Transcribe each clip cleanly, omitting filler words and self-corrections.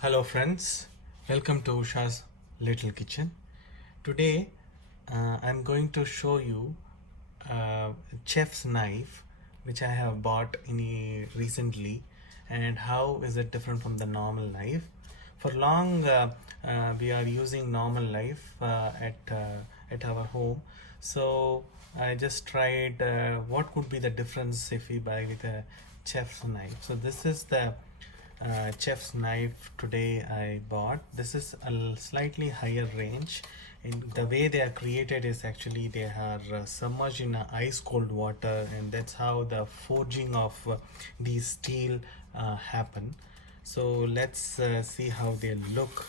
Hello friends, welcome to Usha's Little Kitchen. Today I'm going to show you a chef's knife which I have bought recently, and how is it different from the normal knife. For long we are using normal knife at our home, so I just tried what could be the difference if we buy with a chef's knife. So this is the chef's knife today I bought. This is a slightly higher range, and the way they are created is actually they are submerged in ice cold water, and that's how the forging of these steel happen. So let's see how they look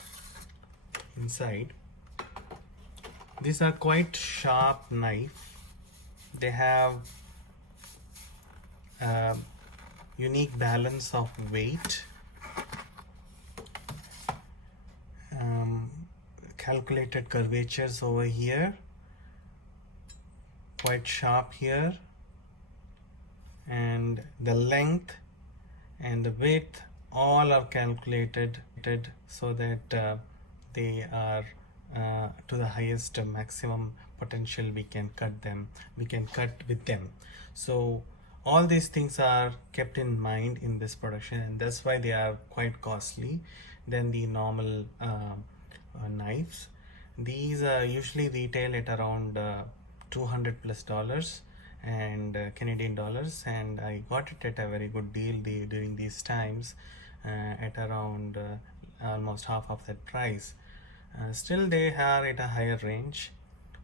inside. These are quite sharp knife. They have a unique balance of weight, calculated curvatures over here, quite sharp here, and the length and the width all are calculated so that they are to the highest maximum potential we can cut with them. So all these things are kept in mind in this production, and that's why they are quite costly than the normal knives. These usually retail at around $200+ and Canadian dollars, and I got it at a very good deal during these times at around almost half of that price. Still they are at a higher range,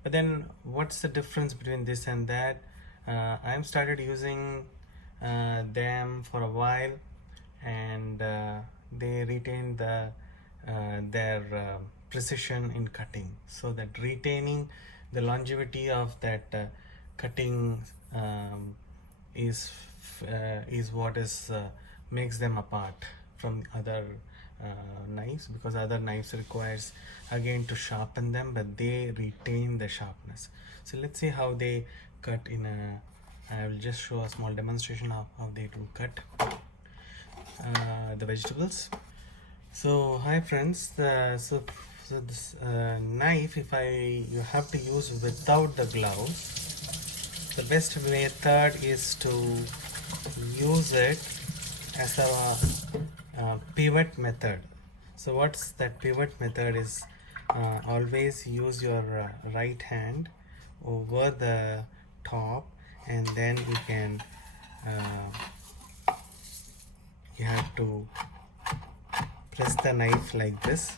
but then what's the difference between this and that? I'm started using them for a while, and they retain their precision in cutting, so that retaining the longevity of that cutting is what is makes them apart from other knives, because other knives requires again to sharpen them, but they retain the sharpness. So let's see how they cut in a I will just show a small demonstration of how they do cut the vegetables. So hi friends, so this knife, if you have to use without the gloves, the best method is to use it as a pivot method. So what's that pivot method is, always use your right hand over the top, and then you have to press the knife like this.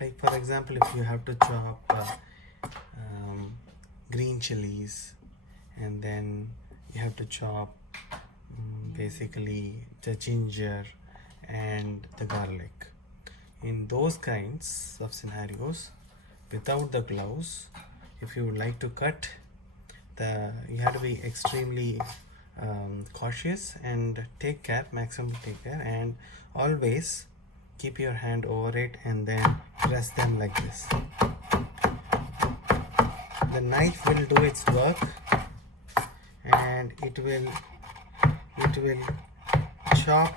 Like for example, if you have to chop green chilies, and then you have to chop basically the ginger and the garlic, in those kinds of scenarios without the gloves, if you would like to cut, you have to be extremely cautious and maximum take care, and always keep your hand over it and then press them like this. The knife will do its work, and it will chop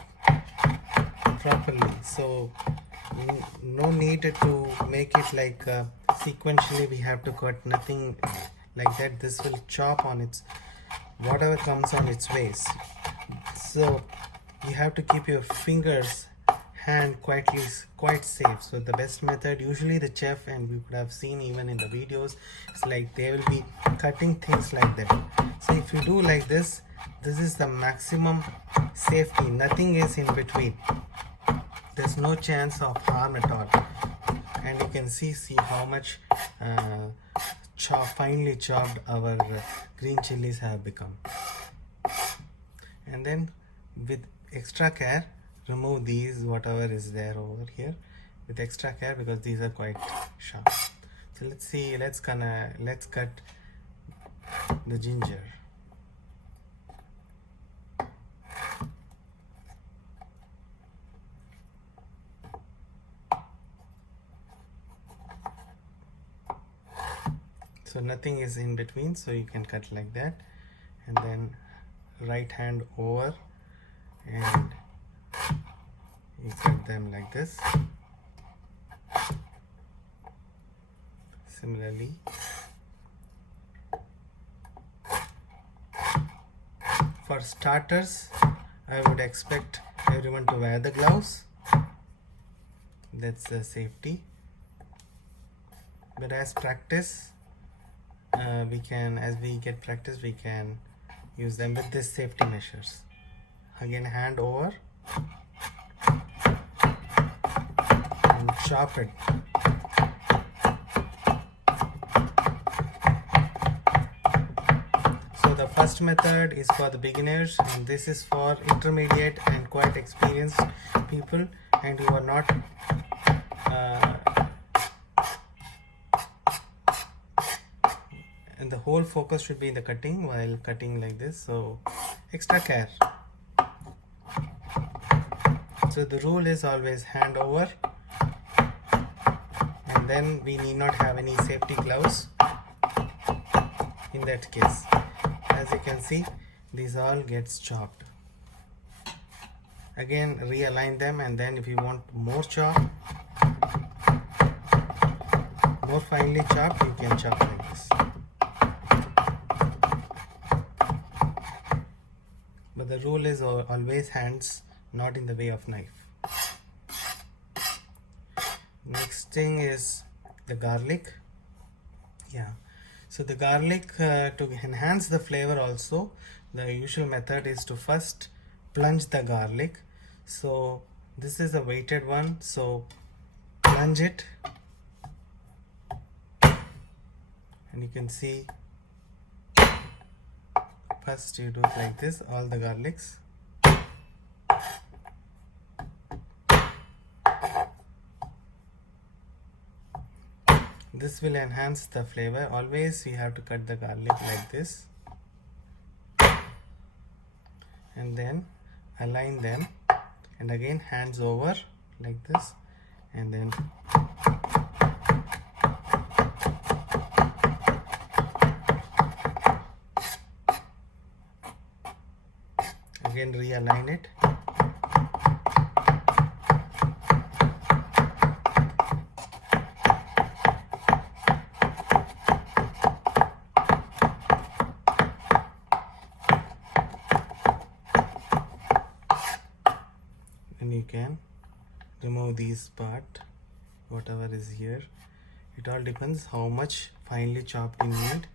properly. So no need to make it like sequentially we have to cut, nothing like that. This will chop on its whatever comes on its ways. So you have to keep your hand quite safe. So the best method, usually the chef, and we could have seen even in the videos, it's like they will be cutting things like that. So if you do like this is the maximum safety, nothing is in between, there's no chance of harm at all. And you can see how much finely chopped our green chilies have become. And then with extra care, remove these whatever is there over here with extra care, because these are quite sharp. So let's cut the ginger. So nothing is in between, so you can cut like that, and then right hand over, and insert them like this. Similarly, for starters, I would expect everyone to wear the gloves. That's the safety. But as practice, as we get practice, we can use them with these safety measures. Again, hand over and chop it. So the first method is for the beginners, and this is for intermediate and quite experienced people, and you are not and the whole focus should be in the cutting while cutting like this, so extra care. So the rule is always hand over, and then we need not have any safety gloves in that case. As you can see, these all gets chopped. Again, realign them, and then if you want more chop, more finely chopped, you can chop like this. But the rule is always hands, not in the way of knife. Next thing is the garlic. Yeah, so the garlic, to enhance the flavor also, the usual method is to first plunge the garlic. So this is a weighted one, so plunge it, and you can see first you do it like this, all the garlics. This will enhance the flavor. Always you have to cut the garlic like this, and then align them, and again hands over like this, and then again realign it. And you can remove these part, whatever is here. It all depends how much finely chopped you need,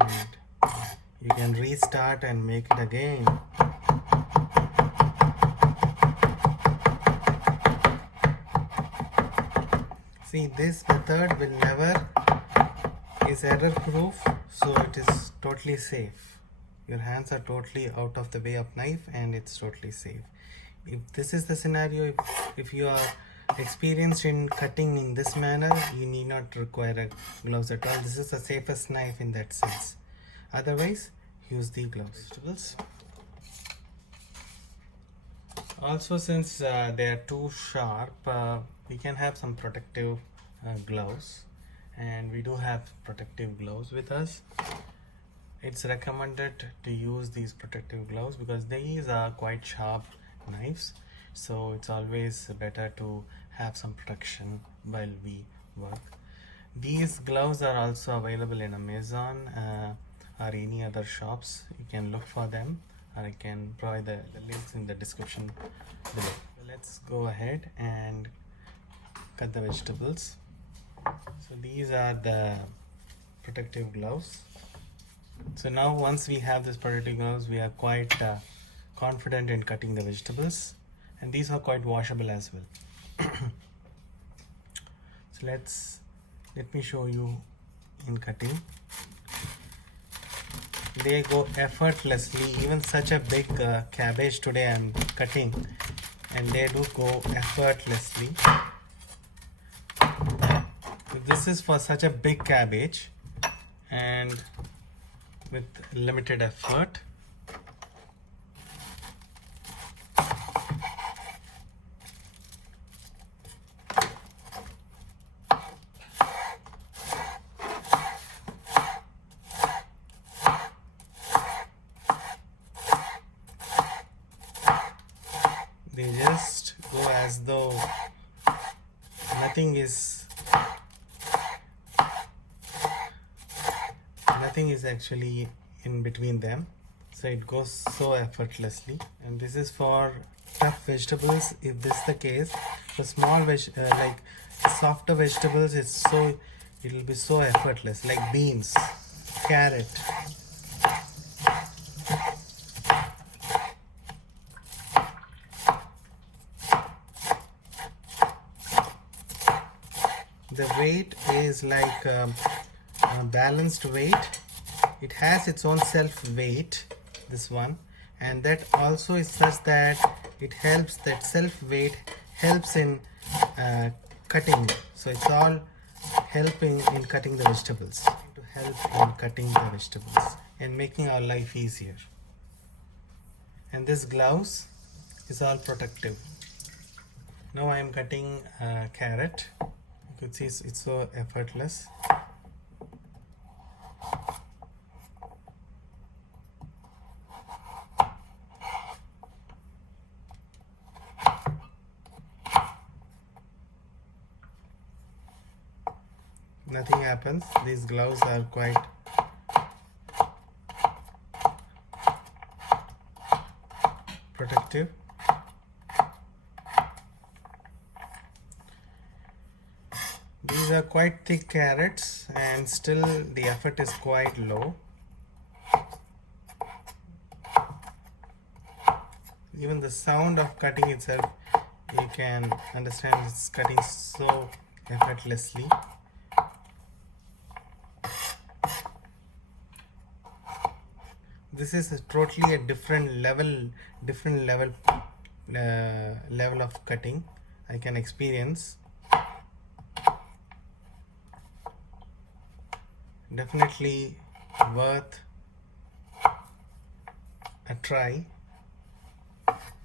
and you can restart and make it again. See, this method will never is error proof, so it is totally safe. Your hands are totally out of the way of knife, and it's totally safe. If this is the scenario, if you are experienced in cutting in this manner, you need not require a gloves at all. This is the safest knife in that sense. Otherwise, use the gloves. Vegetables. Also, since they are too sharp, we can have some protective gloves, and we do have protective gloves with us. It's recommended to use these protective gloves because these are quite sharp knives, so it's always better to have some protection while we work. These gloves are also available in Amazon or any other shops. You can look for them, or I can provide the links in the description below. Let's go ahead and cut the vegetables. So these are the protective gloves. So now once we have this protective gloves, we are quite confident in cutting the vegetables, and these are quite washable as well. So let me show you in cutting. They go effortlessly. Even such a big cabbage today I'm cutting, and they do go effortlessly. This is for such a big cabbage and with limited effort. They just go as though nothing is actually in between them, so it goes so effortlessly. And this is for tough vegetables. If this is the case, for small like softer vegetables, it'll be so effortless, like beans, carrot. The weight is like a balanced weight. It has its own self weight, this one, and that also is such that it helps, that self weight helps in cutting. So it's all helping in cutting the vegetables, to help in cutting the vegetables and making our life easier. And this gloves is all protective. Now I am cutting carrot. You could see it's so effortless. Nothing happens. These gloves are quite protective. These are quite thick carrots, and still the effort is quite low. Even the sound of cutting itself, you can understand it's cutting so effortlessly. This is totally a different level of cutting I can experience. Definitely worth a try.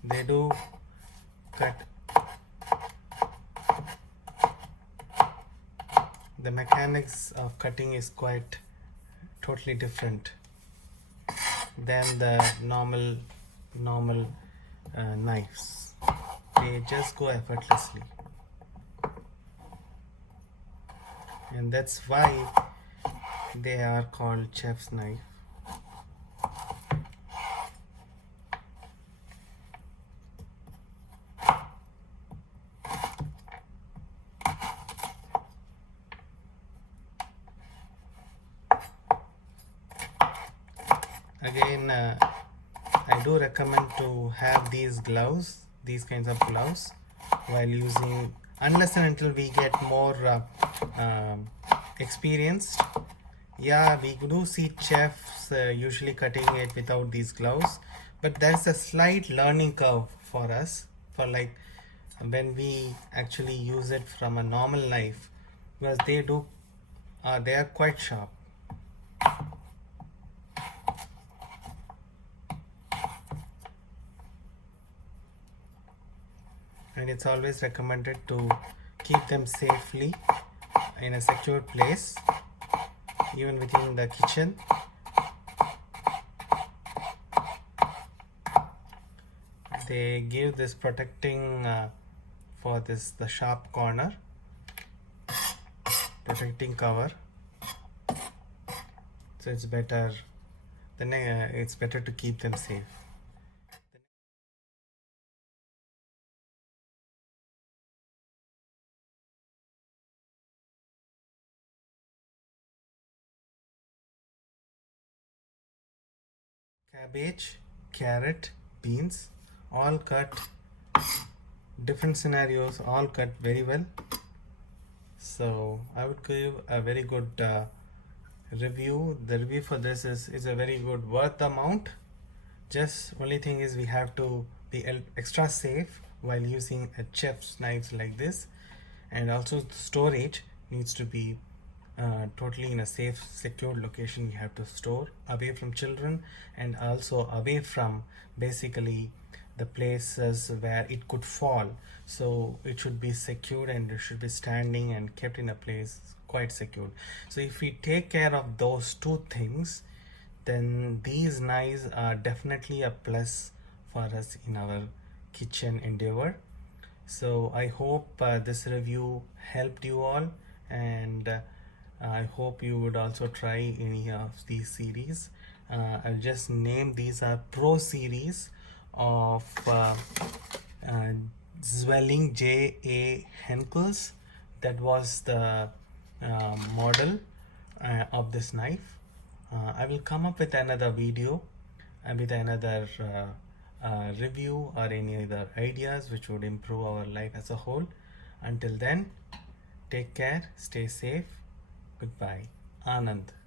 They do cut. The mechanics of cutting is quite totally different than the normal knives. They just go effortlessly, and that's why they are called chef's knife. Again, I do recommend to have these kinds of gloves while using, unless and until we get more experienced. Yeah, we do see chefs usually cutting it without these gloves, but there's a slight learning curve for us, for like when we actually use it from a normal knife, because they are quite sharp. And it's always recommended to keep them safely in a secure place, even within the kitchen. They give this protecting for the sharp corner, protecting cover, so it's better to keep them safe. Cabbage, carrot, beans, all cut, different scenarios, all cut very well. So I would give a very good review. The review for this is a very good, worth the amount. Just only thing is we have to be extra safe while using a chef's knives like this, and also the storage needs to be totally in a safe, secure location. You have to store away from children, and also away from basically the places where it could fall. So it should be secured, and it should be standing and kept in a place quite secured. So if we take care of those two things, then these knives are definitely a plus for us in our kitchen endeavor. So I hope this review helped you all, and I hope you would also try any of these series. I'll just name these are pro series of uh, Zwelling J.A. Henkel's. That was the model of this knife. I will come up with another video and with another review or any other ideas which would improve our life as a whole. Until then, take care, stay safe. Goodbye. Anand.